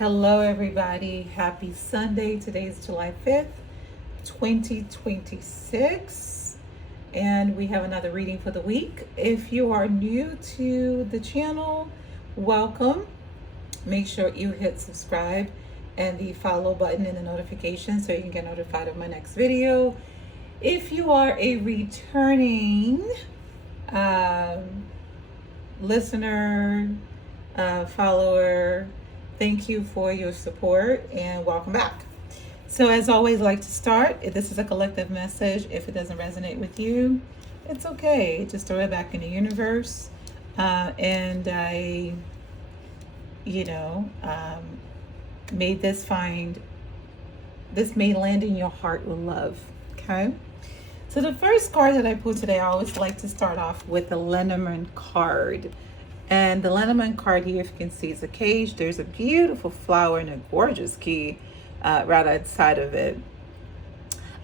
Hello, everybody. Happy Sunday. Today is July 5th, 2026. And we have another reading for the week. If you are new to the channel, welcome. Make sure you hit subscribe and the follow button and the notification so you can get notified of my next video. If you are a returning listener, follower, thank you for your support and welcome back. So as always, I like to start, if this is a collective message, if it doesn't resonate with you, it's okay. Just throw it back in the universe. And I, made this may land in your heart with love. Okay. So the first card that I pulled today, I always like to start off with the Lenormand card. And the Lenormand card here, if you can see, is a cage. There's a beautiful flower and a gorgeous key right outside of it.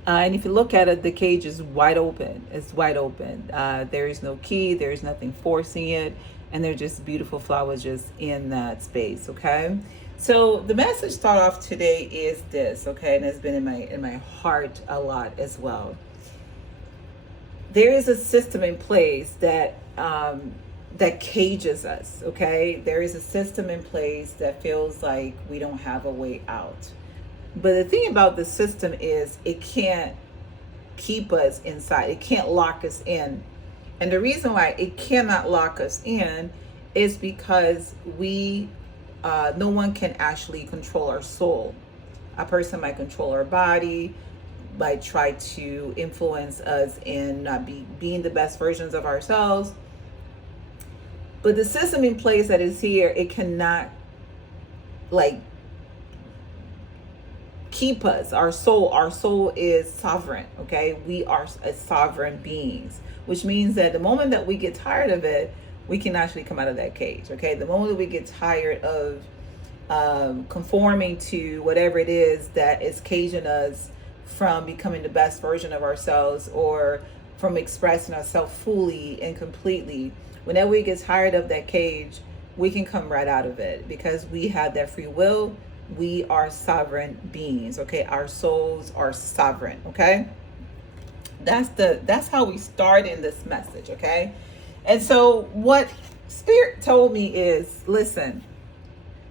And if you look at it, the cage is wide open. It's wide open. There is no key. There is nothing forcing it. And they're just beautiful flowers just in that space, okay? So the message start off today is this, okay? And it's been in my heart a lot as well. There is a system in place that cages us, okay? There is a system in place that feels like we don't have a way out. But the thing about the system is it can't keep us inside. It can't lock us in. And the reason why it cannot lock us in is because no one can actually control our soul. A person might control our body, might try to influence us in not being the best versions of ourselves. But the system in place that is here, it cannot keep us. Our soul is sovereign, okay? We are sovereign beings, which means that the moment that we get tired of it, we can actually come out of that cage, okay? The moment that we get tired of conforming to whatever it is that is caging us from becoming the best version of ourselves or from expressing ourselves fully and completely, whenever we get tired of that cage, we can come right out of it because we have that free will. We are sovereign beings, okay? Our souls are sovereign, okay? That's how we start in this message, okay? And so what Spirit told me is, listen,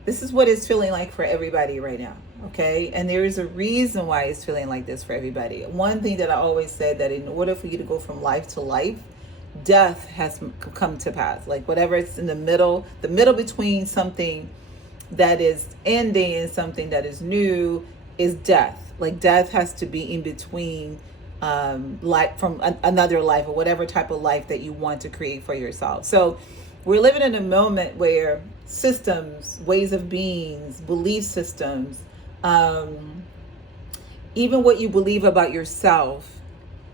this is what it's feeling like for everybody right now, okay? And there is a reason why it's feeling like this for everybody. One thing that I always said, that in order for you to go from life to life, death has come to pass. Like whatever it's in the middle between something that is ending and something that is new is death. Like death has to be in between life from another life or whatever type of life that you want to create for yourself. So we're living in a moment where systems, ways of beings, belief systems, even what you believe about yourself,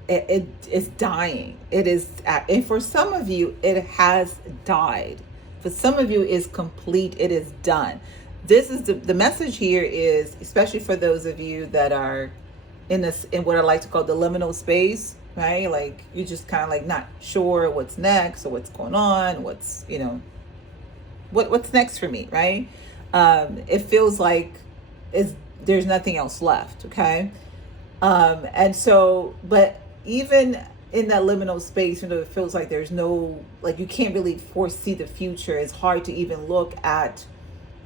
it is dying. It is, and for some of you, it has died. For some of you, it's complete. It is done. This is the message here is, especially for those of you that are in what I like to call the liminal space, right? Like you're just kind of like not sure what's next or what's going on, what's next for me, right? It feels like there's nothing else left, okay? And so, but even in that liminal space, it feels like there's no, like you can't really foresee the future. It's hard to even look at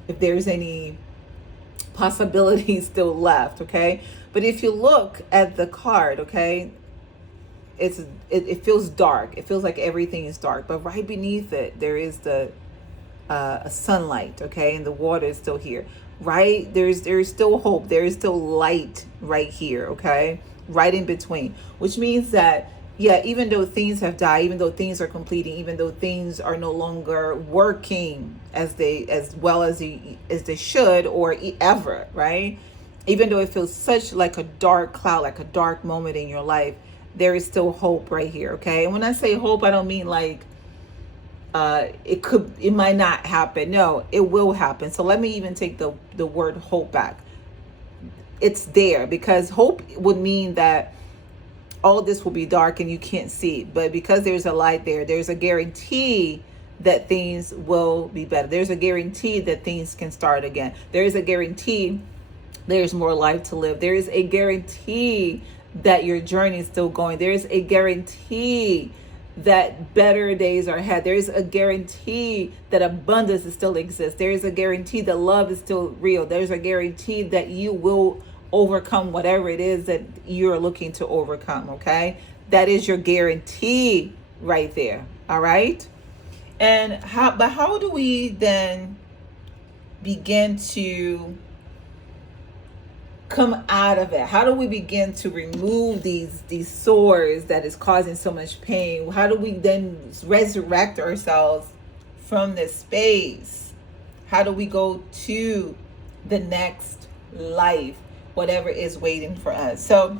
if there's any possibilities still left, okay? But if you look at the card, okay, it feels dark. It feels like everything is dark, but right beneath it, there is the sunlight, okay? And the water is still here, right? There is still hope. There is still light right here, okay? Right in between, which means that, yeah, even though things have died, even though things are completing, even though things are no longer working as well as they should or ever, right? Even though it feels such like a dark cloud, like a dark moment in your life, there is still hope right here, okay? And when I say hope, I don't mean like it might not happen. No, it will happen. So let me even take the word hope back. It's there, because hope would mean that all this will be dark and you can't see. But because there's a light there, there's a guarantee that things will be better. There's a guarantee that things can start again. There is a guarantee there's more life to live. There is a guarantee that your journey is still going. There is a guarantee that better days are ahead. There is a guarantee that abundance still exists. There is a guarantee that love is still real. There's a guarantee that you will overcome whatever it is that you're looking to overcome, okay? That is your guarantee right there, all right? And how do we then begin to come out of it? How do we begin to remove these sores that is causing so much pain? How do we then resurrect ourselves from this space? How do we go to the next life, whatever is waiting for us? So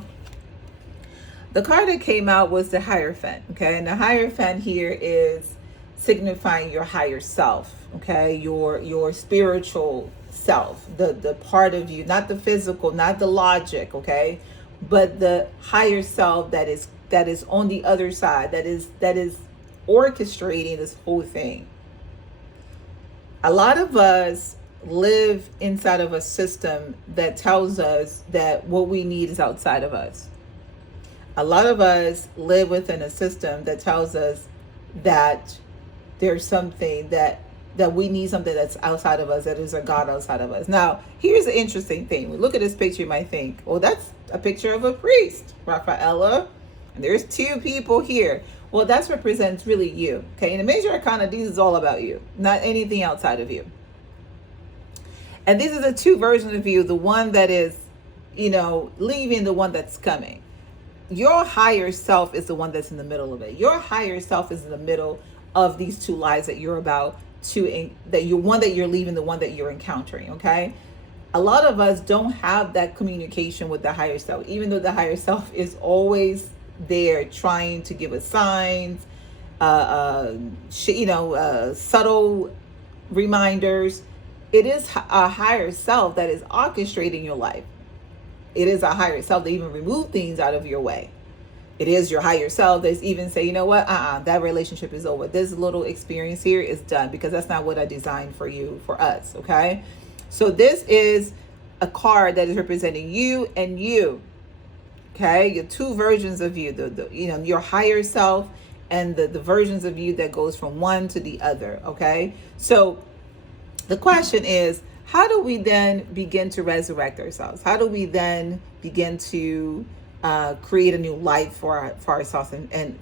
the card that came out was the Hierophant, okay? And the Hierophant here is signifying your higher self, okay? Your spiritual self, the part of you, not the physical, not the logic, okay? But the higher self that is on the other side, that is orchestrating this whole thing. A lot of us live inside of a system that tells us that what we need is outside of us. A lot of us live within a system that tells us that there's something that we need, something that's outside of us, that is a God outside of us. Now, here's the interesting thing. We look at this picture, you might think, well, that's a picture of a priest, Raphaella. And there's two people here. Well, that represents really you, okay? In the major arcana, these is all about you, not anything outside of you. And these are the two versions of you, the one that is, leaving, the one that's coming. Your higher self is the one that's in the middle of it. Your higher self is in the middle of these two lives that you're about to, that you're one that you're leaving, the one that you're encountering, okay? A lot of us don't have that communication with the higher self, even though the higher self is always there trying to give us signs, subtle reminders. It is a higher self that is orchestrating your life. It is a higher self that even remove things out of your way. It is your higher self that's even say, you know what, that relationship is over. This little experience here is done because that's not what I designed for you, for us, okay? So this is a card that is representing you and you, okay? Your two versions of you, your higher self and the versions of you that goes from one to the other, okay? So the question is, how do we then begin to resurrect ourselves? How do we then begin to create a new life for ourselves and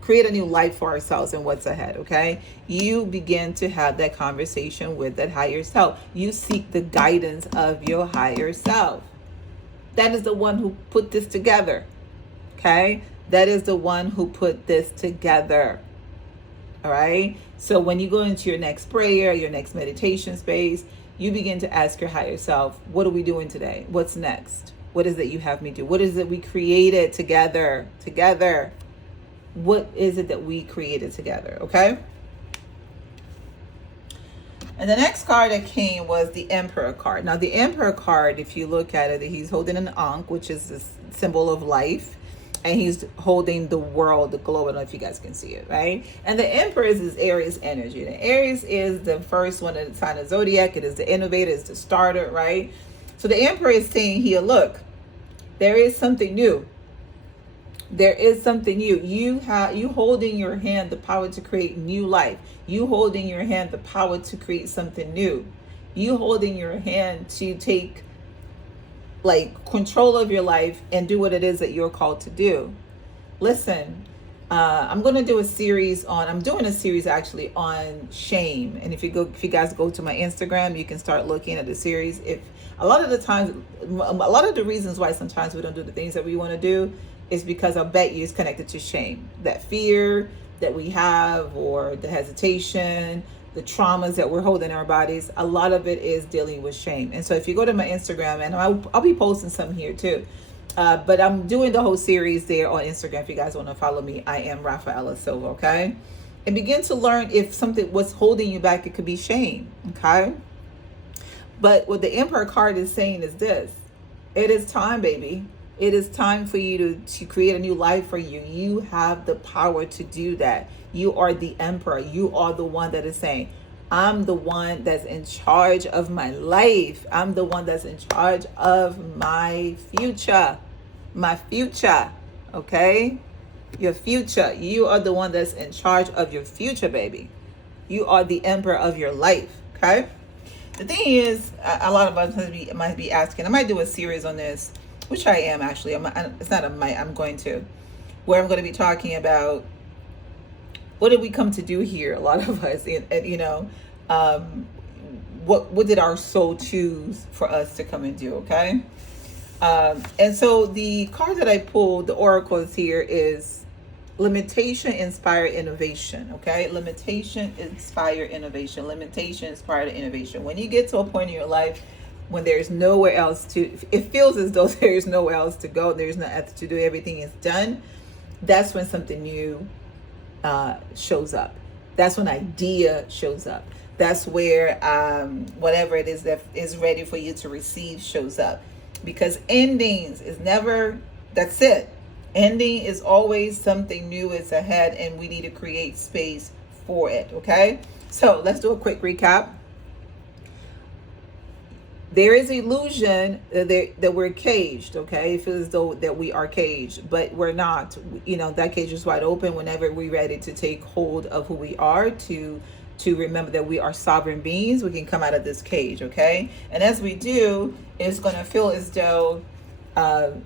create a new life for ourselves and what's ahead, okay? You begin to have that conversation with that higher self. You seek the guidance of your higher self. That is the one who put this together, okay? That is the one who put this together, all right? So when you go into your next prayer, your next meditation space, you begin to ask your higher self, what are we doing today? What's next? What is it you have me do? What is it we created together? What is it that we created together? Okay. And the next card that came was the Emperor card. Now the Emperor card, if you look at it, he's holding an Ankh, which is this symbol of life. And he's holding the world, the globe. I don't know if you guys can see it, right? And the Emperor is this Aries energy. The Aries is the first one in the sign of Zodiac. It is the innovator, it's the starter, right? So the Emperor is saying here, look, there is something new. There is something new. You holding in your hand the power to create new life. You holding in your hand the power to create something new. You holding in your hand to take control of your life and do what it is that you're called to do. Listen, I'm doing a series actually on shame. And if you guys go to my Instagram, you can start looking at the series. If a lot of the reasons why sometimes we don't do the things that we want to do is because I bet you it's connected to shame, that fear that we have, or the hesitation, the traumas that we're holding in our bodies. A lot of it is dealing with shame. And so if you go to my Instagram, and I'll be posting some here too, but I'm doing the whole series there on Instagram. If you guys want to follow me, I am Raphaella Silva, okay? And begin to learn if something was holding you back. It could be shame, okay? But what the Emperor card is saying is this: it is time, baby. It is time for you to create a new life for you. You have the power to do that. You are the emperor. You are the one that is saying, I'm the one that's in charge of my life. I'm the one that's in charge of my future. My future. Okay? Your future. You are the one that's in charge of your future, baby. You are the emperor of your life. Okay? The thing is, a lot of us might be asking, I might do a series on this, which I am actually. It's not a might, I'm going to. Where I'm going to be talking about what did we come to do here, a lot of us, and what did our soul choose for us to come and do, okay? And so the card that I pulled, the oracles here, is limitation inspired innovation. Okay, limitation inspired innovation. Limitation inspired innovation. When you get to a point in your life when there's nowhere else to, it feels as though there's nowhere else to go, there's nothing to do, everything is done, that's when something new shows up. That's when idea shows up. That's where whatever it is that is ready for you to receive shows up. Because endings is never, that's it. Ending is always something new is ahead, and we need to create space for it, okay? So let's do a quick recap. There is illusion that we're caged, okay? It feels as though that we are caged, but we're not. That cage is wide open whenever we're ready to take hold of who we are, to remember that we are sovereign beings. We can come out of this cage, okay? And as we do, it's going to feel as though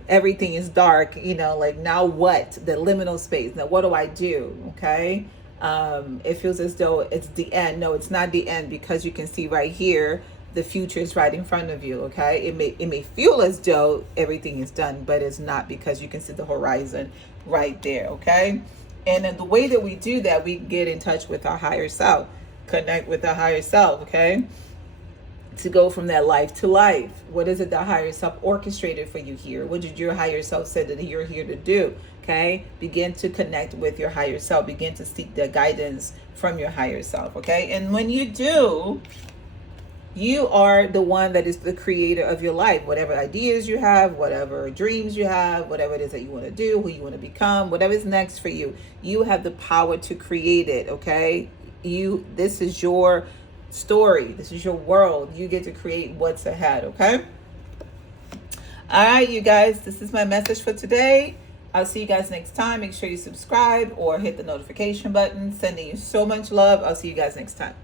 everything is dark, like now what? The liminal space. Now what do I do? Okay. It feels as though it's the end. No, it's not the end, because you can see right here, the future is right in front of you. Okay. It may feel as though everything is done, but it's not, because you can see the horizon right there. Okay. And then the way that we do that, we get in touch with our higher self, connect with our higher self. Okay. To go from that life to life. What is it that higher self orchestrated for you here? What did your higher self say that you're here to do? Okay. Begin to connect with your higher self. Begin to seek the guidance from your higher self. Okay. And when you do, you are the one that is the creator of your life. Whatever ideas you have, whatever dreams you have, whatever it is that you want to do, who you want to become, whatever is next for you, you have the power to create it. Okay. This is your story. This is your world. You get to create what's ahead. Okay. All right, you guys, this is my message for today. I'll see you guys next time. Make sure you subscribe or hit the notification button. Sending you so much love. I'll see you guys next time.